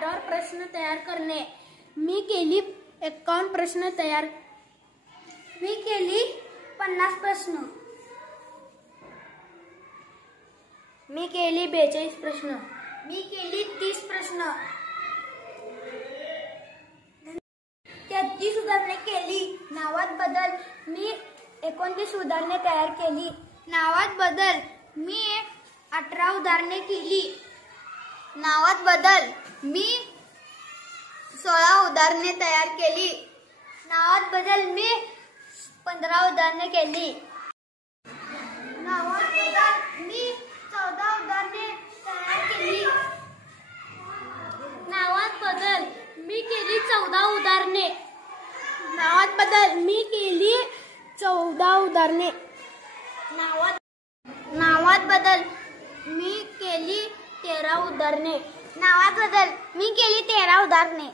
पाठावर प्रश्न तयार करणे. मी केली 51 प्रश्न तयार. मी केली 50 प्रश्न. मी केली 42 प्रश्न. मी केली 30 प्रश्न. 33 उदाहरणे केली. नावात बदल. मी 29 उदाहरणे तयार केली. नावात बदल. मी 18 उदाहरणे केली. नावात बदल. मी 16 उदाहरणे तयार केली. नावात बदल. मी 15 उदाहरणे केली. नावात बदल. मी 14 उदाहरणे तयार केली. नावात बदल. मी केली 14 उदाहरणे. नावात बदल. मी केली 14 उदाहरणे. नावात बदल. मी केली 13 उदाहरणे. नावात बदल. मी केली 13 उदाहरणे.